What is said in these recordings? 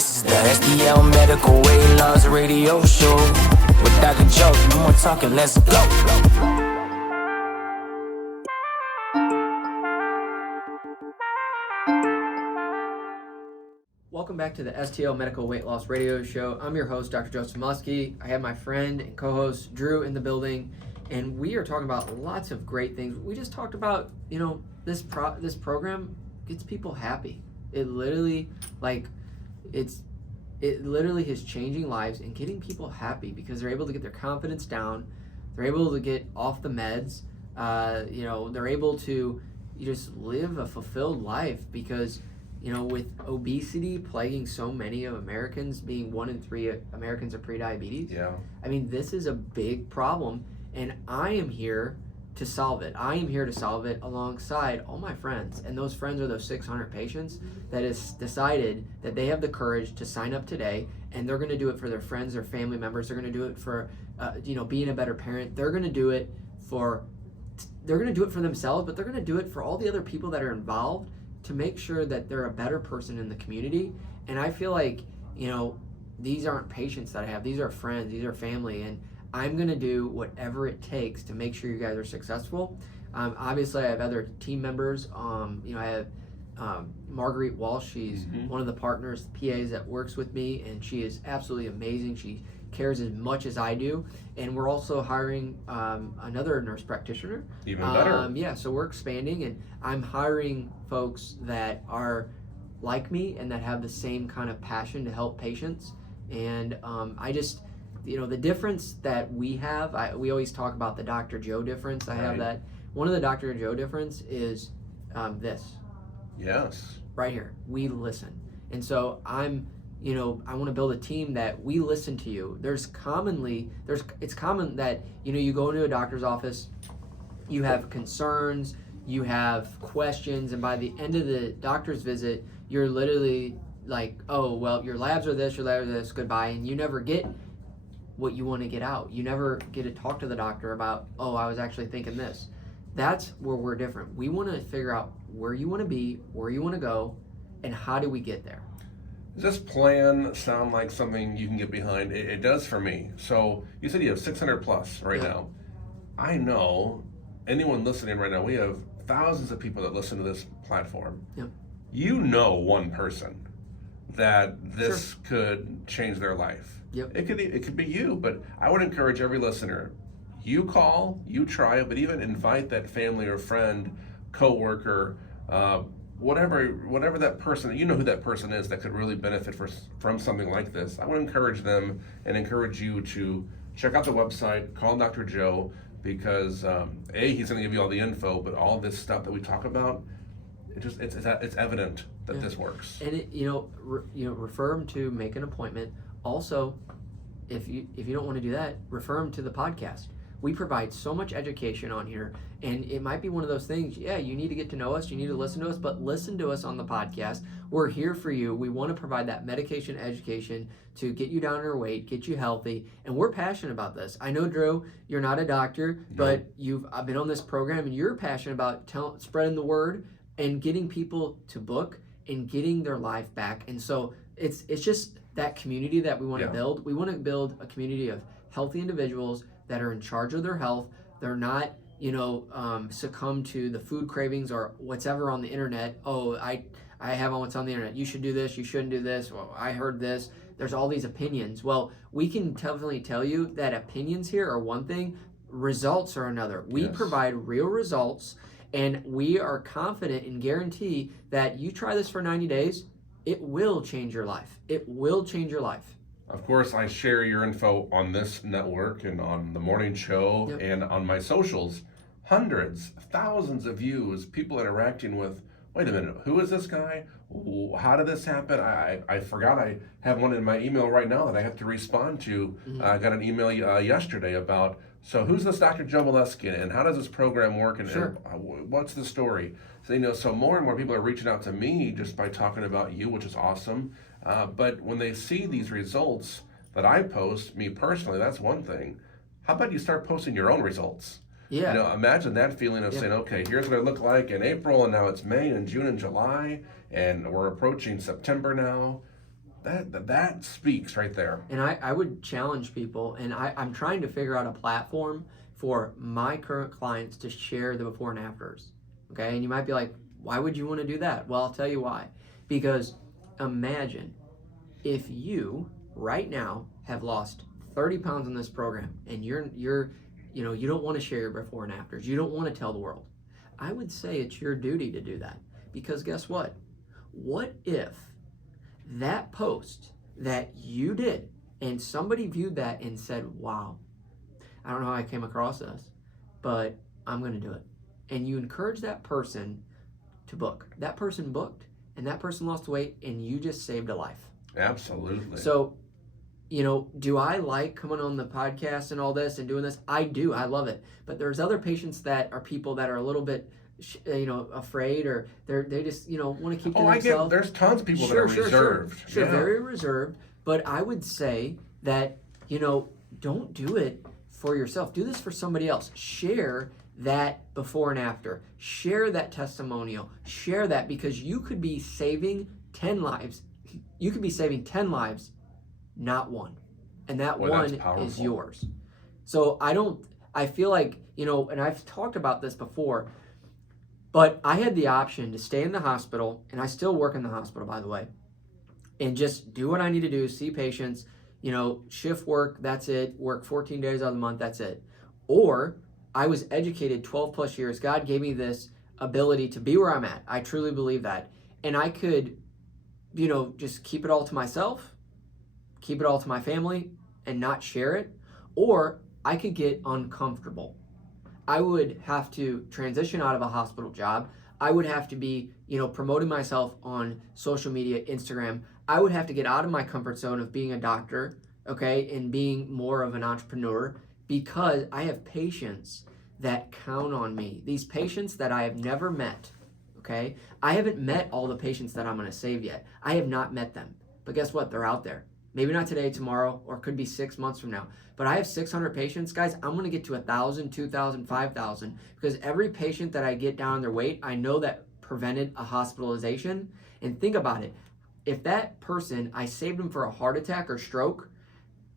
This is the STL Medical Weight Loss radio show with Dr. Joe. No more talking, let's go. Welcome back to the STL Medical Weight Loss radio show. I'm your host, Dr. Joseph Moleski. I have my friend and co-host Drew in the building, and we are talking about lots of great things. We just talked about, this program gets people happy. It literally is changing lives and getting people happy because they're able to get their confidence down. They're able to get off the meds. They're able to just live a fulfilled life because, with obesity plaguing so many of Americans, being 1 in 3 Americans are prediabetes. Yeah. I mean, this is a big problem, and I am here to solve it. I am here to solve it alongside all my friends, and those friends are those 600 patients that has decided that they have the courage to sign up today, and they're going to do it for their friends, their family members. They're going to do it for, being a better parent. They're going to do it for themselves, but they're going to do it for all the other people that are involved to make sure that they're a better person in the community. And I feel like, these aren't patients that I have. These are friends. These are family, and I'm going to do whatever it takes to make sure you guys are successful. Obviously, I have other team members. I have Marguerite Walsh. She's one of the partners, PAs that works with me, and she is absolutely amazing. She cares as much as I do. And we're also hiring another nurse practitioner. Even better. So we're expanding, and I'm hiring folks that are like me and that have the same kind of passion to help patients. And the difference that we have, we always talk about the Dr. Joe difference. I have that. One of the Dr. Joe difference is this. Yes. Right here. We listen. And so I want to build a team that we listen to you. It's common that, you go into a doctor's office, you have concerns, you have questions, and by the end of the doctor's visit, you're literally like, oh, well, your labs are this, goodbye, and you never get what you want to get out. You never get to talk to the doctor about, oh, I was actually thinking this. That's where we're different. We want to figure out where you want to be, where you want to go, and how do we get there. Does this plan sound like something you can get behind? It does for me. So you said you have 600 plus right now. I know anyone listening right now, we have thousands of people that listen to this platform. Yep. You know one person that this could change their life. Yep. It could be you, but I would encourage every listener, you call, you try it, but even invite that family or friend, coworker, whatever that person, who that person is that could really benefit from something like this. I would encourage them and encourage you to check out the website, call Dr. Joe, because he's going to give you all the info, but all this stuff that we talk about, it's evident that this works. And refer them to make an appointment. Also, if you don't want to do that, refer them to the podcast. We provide so much education on here, and it might be one of those things, you need to get to know us, you need to listen to us, but listen to us on the podcast. We're here for you. We want to provide that medication education to get you down your weight, get you healthy, and we're passionate about this. I know, Drew, you're not a doctor, but I've been on this program, and you're passionate about spreading the word and getting people to book and getting their life back. And so it's just that community that we want to build. We want to build a community of healthy individuals that are in charge of their health. They're not, succumb to the food cravings or whatever on the internet. Oh, I have on what's on the internet. You should do this. You shouldn't do this. Well, I heard this. There's all these opinions. Well, we can definitely tell you that opinions here are one thing, results are another. We provide real results, and we are confident and guarantee that you try this for 90 days, it will change your life. It will change your life. Of course, I share your info on this network and on the morning show and on my socials. Hundreds, thousands of views, people interacting with, wait a minute, who is this guy? How did this happen? I forgot I have one in my email right now that I have to respond to. I got an email yesterday about, so who's this Dr. Joe Moleski, and how does this program work, and what's the story? So, so more and more people are reaching out to me just by talking about you, which is awesome. But when they see these results that I post, me personally, that's one thing. How about you start posting your own results? Yeah. Imagine that feeling of saying, okay, here's what it looked like in April, and now it's May and June and July, and we're approaching September now. That speaks right there. And I would challenge people, and I'm trying to figure out a platform for my current clients to share the before and afters. Okay, and you might be like, why would you want to do that? Well, I'll tell you why. Because imagine if you right now have lost 30 pounds in this program, and you don't want to share your before and afters. You don't want to tell the world. I would say it's your duty to do that, because guess what? What if that post that you did and somebody viewed that and said, wow, I don't know how I came across this, but I'm going to do it. And you encourage that person to book. That person booked, and that person lost weight, and you just saved a life. Absolutely. So, do I like coming on the podcast and all this and doing this? I do. I love it. But there's other patients that are people that are a little bit, afraid, or they just, want to keep to themselves. There's tons of people that are reserved. Sure, very reserved. But I would say that, don't do it for yourself. Do this for somebody else. Share that before and after. Share that testimonial. Share that, because you could be saving 10 lives. You could be saving 10 lives, not one. And that one is yours. So I feel like, and I've talked about this before, but I had the option to stay in the hospital, and I still work in the hospital, by the way, and just do what I need to do, see patients, shift work, that's it, work 14 days out of the month, that's it. Or I was educated 12 plus years. God gave me this ability to be where I'm at. I truly believe that. And I could, just keep it all to myself, keep it all to my family, and not share it. Or I could get uncomfortable. I would have to transition out of a hospital job. I would have to be, promoting myself on social media, Instagram. I would have to get out of my comfort zone of being a doctor, okay, and being more of an entrepreneur, because I have patients that count on me. These patients that I have never met, okay? I haven't met all the patients that I'm going to save yet. I have not met them. But guess what? They're out there. Maybe not today, tomorrow, or it could be 6 months from now. But I have 600 patients. Guys, I'm going to get to 1,000, 2,000, 5,000, because every patient that I get down on their weight, I know that prevented a hospitalization. And think about it. If that person, I saved them for a heart attack or stroke,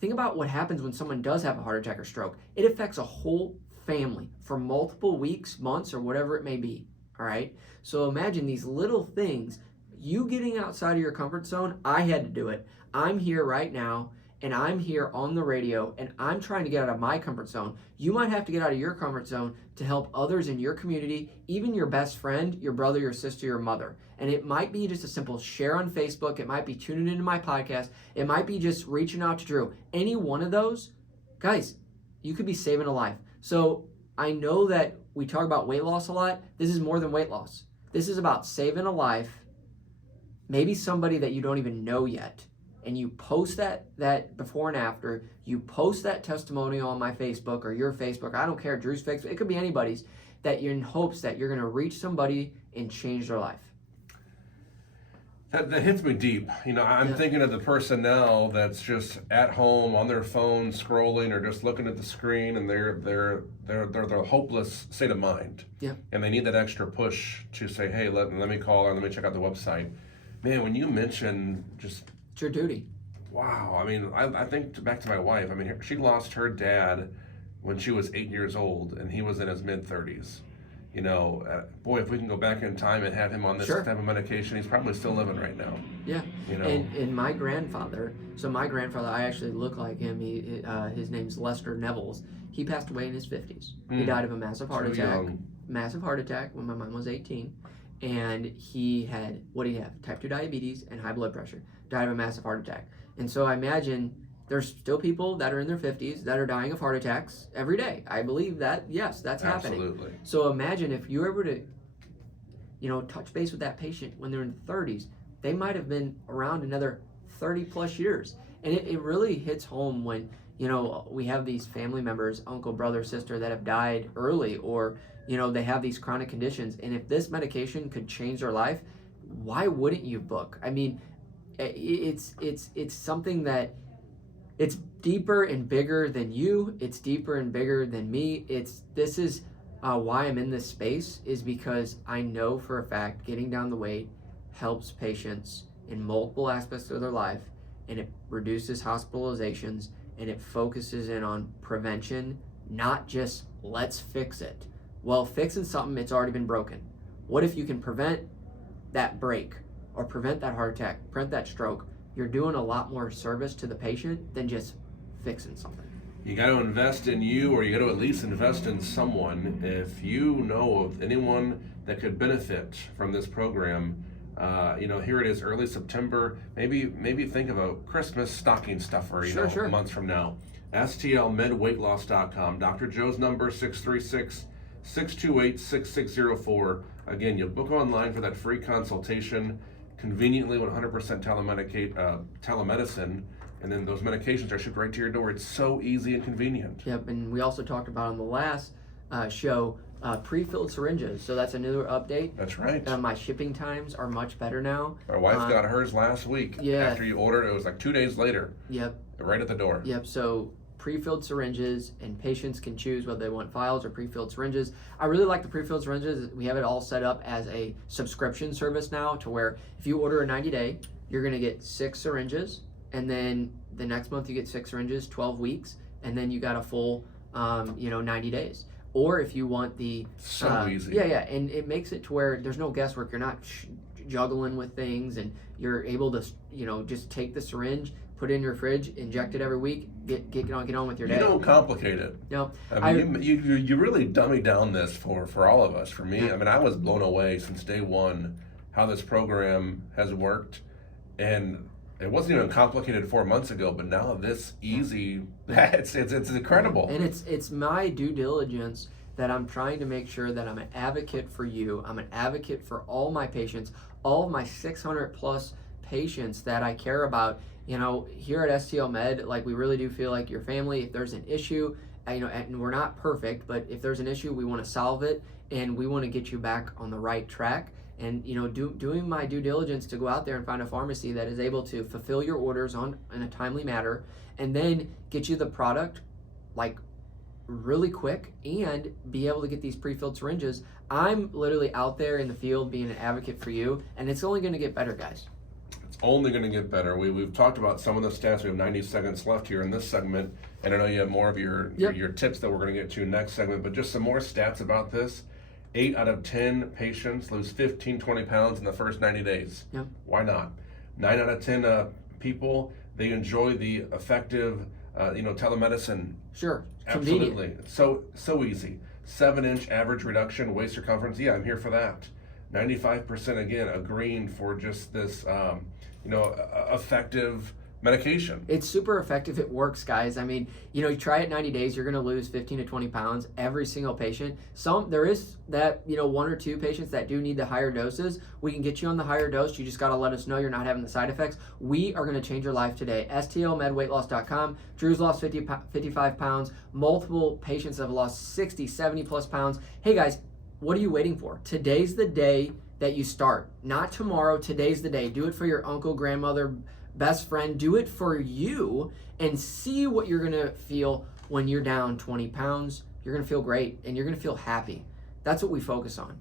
think about what happens when someone does have a heart attack or stroke. It affects a whole family for multiple weeks, months, or whatever it may be. All right? So imagine these little things. You getting outside of your comfort zone, I had to do it. I'm here right now, and I'm here on the radio, and I'm trying to get out of my comfort zone. You might have to get out of your comfort zone to help others in your community, even your best friend, your brother, your sister, your mother. And it might be just a simple share on Facebook. It might be tuning into my podcast. It might be just reaching out to Drew. Any one of those, guys, you could be saving a life. So I know that we talk about weight loss a lot. This is more than weight loss. This is about saving a life, maybe somebody that you don't even know yet. And you post that before and after, you post that testimonial on my Facebook or your Facebook, I don't care, Drew's Facebook, it could be anybody's, that you're in hopes that you're going to reach somebody and change their life. That hits me deep. I'm thinking of the person now that's just at home on their phone scrolling or just looking at the screen, and they're a hopeless state of mind. Yeah. And they need that extra push to say, hey, let me call or let me check out the website. Man, when you mention just... It's your duty. Wow. I think back to my wife. She lost her dad when she was 8 years old, and he was in his mid-30s. Boy, if we can go back in time and have him on this type of medication, he's probably still living right now. Yeah. And my grandfather, I actually look like him. His name's Lester Nevels. He passed away in his 50s. He died of a massive heart attack. Massive heart attack when my mom was 18. And he had, what did he have? Type 2 diabetes and high blood pressure. Died of a massive heart attack. And so I imagine there's still people that are in their 50s that are dying of heart attacks every day. I believe that, yes, that's happening. Absolutely. So imagine if you were able to, touch base with that patient when they're in their 30s, they might have been around another 30 plus years. And it really hits home when, we have these family members, uncle, brother, sister, that have died early, or, they have these chronic conditions. And if this medication could change their life, why wouldn't you book? It's something that it's deeper and bigger than you. It's deeper and bigger than me. This is why I'm in this space, is because I know for a fact getting down the weight helps patients in multiple aspects of their life. and it reduces hospitalizations, and it focuses in on prevention, not just let's fix it. Well, fixing something, it's already been broken. What if you can prevent that break, or prevent that heart attack, prevent that stroke? You're doing a lot more service to the patient than just fixing something. You got to invest in you, or you got to at least invest in someone. If you know of anyone that could benefit from this program, here it is, early September. Maybe think of a Christmas stocking stuffer, Sure. months from now. STLMedWeightLoss.com. Dr. Joe's number 636-628-6604. Again, you'll book online for that free consultation, conveniently 100% telemedicine, and then those medications are shipped right to your door. It's so easy and convenient. Yep, and we also talked about on the last show, pre-filled syringes. So that's a new update. That's right. My shipping times are much better now. My wife got hers last week. Yeah. After you ordered it was like 2 days later. Yep. Right at the door. Yep, so pre-filled syringes, and patients can choose whether they want vials or pre-filled syringes. I really like the pre-filled syringes. We have it all set up as a subscription service now, to where if you order a 90-day, you're going to get 6 syringes, and then the next month you get 6 syringes, 12 weeks, and then you got a full 90 days. Or if you want the so easy. Yeah, and it makes it to where there's no guesswork. You're not juggling with things, and you're able to just take the syringe, put it in your fridge, inject it every week, get on with your day. You don't complicate it. No, I mean, you really dummy down this for all of us. For me, Yeah. I mean, I was blown away since day one how this program has worked, and it wasn't even complicated 4 months ago, but now this easy, it's incredible. And it's my due diligence that I'm trying to make sure that I'm an advocate for you. I'm an advocate for all my patients, all of my 600 plus patients that I care about. Here at STL Med, like, we really do feel like your family. If there's an issue, and we're not perfect, but if there's an issue, we want to solve it, and we want to get you back on the right track. And doing my due diligence to go out there and find a pharmacy that is able to fulfill your orders in a timely manner, and then get you the product like really quick, and be able to get these pre-filled syringes. I'm literally out there in the field being an advocate for you, and it's only going to get better, guys. It's only going to get better. We've talked about some of the stats. We have 90 seconds left here in this segment, and I know you have more of your tips that we're going to get to next segment, but just some more stats about this. 8 out of 10 patients lose 15-20 pounds in the first 90 days. Yep. Why not? 9 out of 10 people, they enjoy the effective telemedicine. Sure. Absolutely. So easy. 7-inch average reduction waist circumference. Yeah, I'm here for that. 95% again agreeing for just this effective medication. It's super effective. It works, guys. I mean, you try it 90 days, you're going to lose 15 to 20 pounds every single patient. There is that, 1 or 2 patients that do need the higher doses. We can get you on the higher dose. You just got to let us know you're not having the side effects. We are going to change your life today. STLMedWeightLoss.com. Drew's lost 55 pounds. Multiple patients have lost 60, 70 plus pounds. Hey guys, what are you waiting for? Today's the day that you start. Not tomorrow. Today's the day. Do it for your uncle, grandmother, best friend. Do it for you, and see what you're going to feel when you're down 20 pounds. You're going to feel great, and you're going to feel happy. That's what we focus on.